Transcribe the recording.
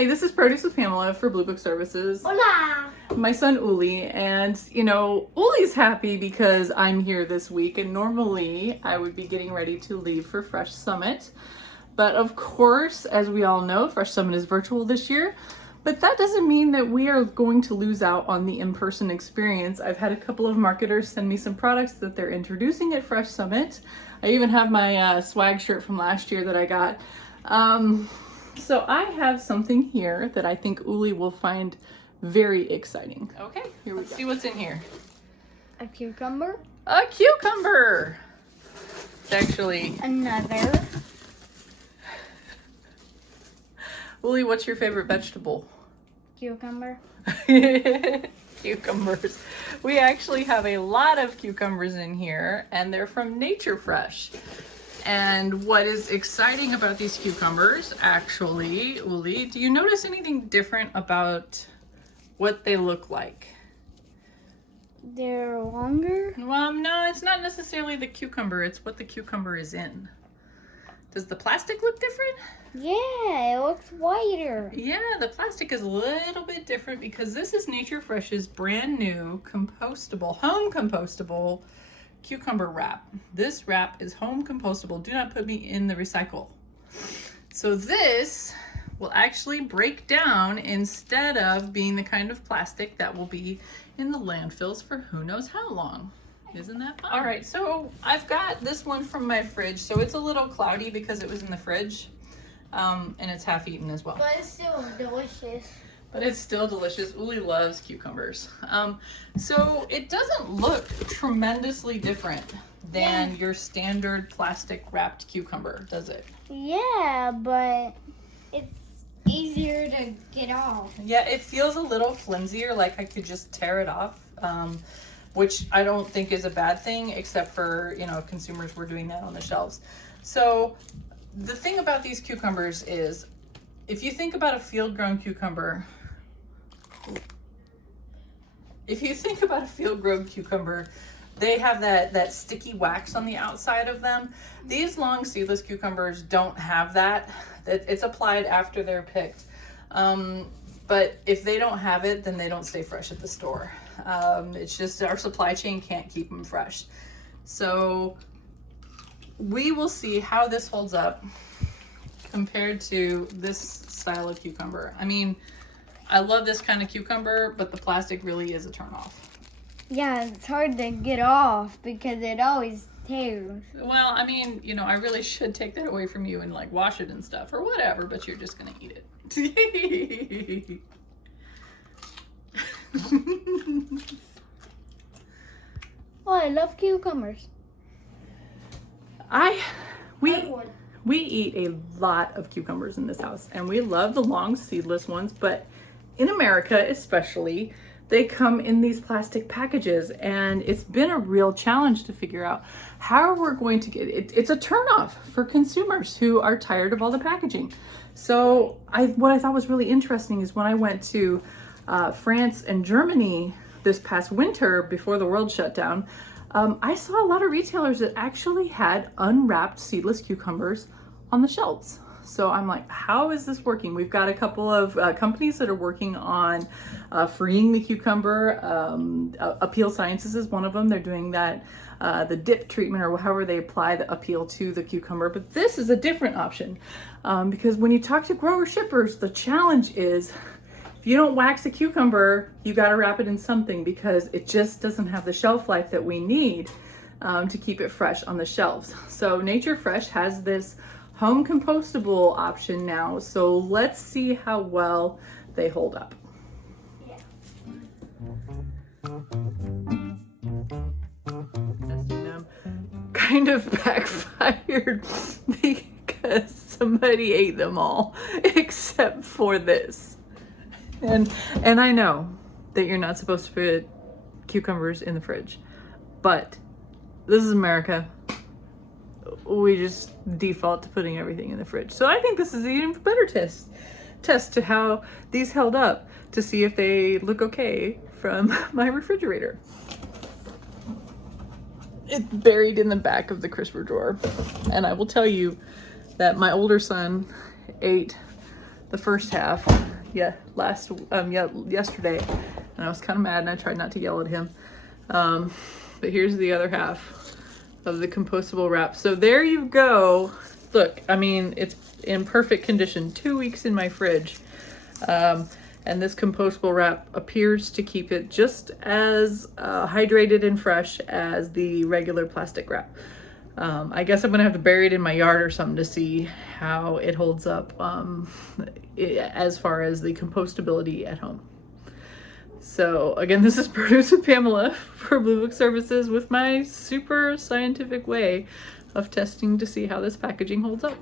Hey, this is Produce with Pamela for Blue Book Services. Hola! My son Uli, and Uli's happy because I'm here this week, and normally I would be getting ready to leave for Fresh Summit. But of course, as we all know, Fresh Summit is virtual this year. But that doesn't mean that we are going to lose out on the in-person experience. I've had a couple of marketers send me some products that they're introducing at Fresh Summit. I even have my swag shirt from last year that I got. So I have something here that I think Uli will find very exciting. Okay, here we go. See what's in here. A cucumber. A cucumber! It's actually... Another. Uli, what's your favorite vegetable? Cucumber. Cucumbers. We actually have a lot of cucumbers in here, and they're from NatureFresh. And what is exciting about these cucumbers, actually, Uli, do you notice anything different about what they look like? They're longer? Well, no, it's not necessarily the cucumber, it's what the cucumber is in. Does the plastic look different? Yeah, it looks whiter. Yeah, the plastic is a little bit different because this is NatureFresh's brand new compostable, home compostable cucumber wrap. This wrap is home compostable. Do not put me in the recycle. So this will actually break down instead of being the kind of plastic that will be in the landfills for who knows how long. Isn't that fun? All right, so I've got this one from my fridge. So it's a little cloudy because it was in the fridge, and it's half eaten as well. But it's still delicious. But it's still delicious. Uli loves cucumbers. So it doesn't look tremendously different than your standard plastic wrapped cucumber, does it? Yeah, but it's easier to get off. Yeah, it feels a little flimsier, like I could just tear it off, which I don't think is a bad thing, except for, consumers were doing that on the shelves. So the thing about these cucumbers is, if you think about a field-grown cucumber, they have that sticky wax on the outside of them. These long seedless cucumbers don't have that. It's applied after they're picked. But if they don't have it, then they don't stay fresh at the store. It's just our supply chain can't keep them fresh. So we will see how this holds up compared to this style of cucumber. I mean, I love this kind of cucumber, but the plastic really is a turnoff. Yeah, it's hard to get off because it always tears. Well, I mean, I really should take that away from you and like wash it and stuff or whatever, but you're just gonna eat it. Oh, I love cucumbers. We eat a lot of cucumbers in this house, and we love the long seedless ones, but in America especially, they come in these plastic packages, and it's been a real challenge to figure out how we're going to get it. It's a turnoff for consumers who are tired of all the packaging. So what I thought was really interesting is when I went to France and Germany this past winter before the world shut down, I saw a lot of retailers that actually had unwrapped seedless cucumbers on the shelves. So I'm like, how is this working? We've got a couple of companies that are working on freeing the cucumber. Appeal Sciences is one of them. They're doing that, the dip treatment or however they apply the appeal to the cucumber. But this is a different option because when you talk to grower shippers, the challenge is if you don't wax a cucumber, you got to wrap it in something because it just doesn't have the shelf life that we need to keep it fresh on the shelves. So NatureFresh has this home compostable option now. So let's see how well they hold up. Yeah. Testing them kind of backfired because somebody ate them all except for this. And I know that you're not supposed to put cucumbers in the fridge, but this is America. We just default to putting everything in the fridge. So I think this is an even better test to how these held up to see if they look okay from my refrigerator. It's buried in the back of the crisper drawer. And I will tell you that my older son ate the first half yesterday, and I was kind of mad, and I tried not to yell at him. But here's the other half of the compostable wrap. So there you go. Look, I mean, it's in perfect condition. 2 weeks in my fridge. And this compostable wrap appears to keep it just as hydrated and fresh as the regular plastic wrap. I guess I'm gonna have to bury it in my yard or something to see how it holds up as far as the compostability at home. So again, this is Produce with Pamela for Blue Book Services with my super scientific way of testing to see how this packaging holds up.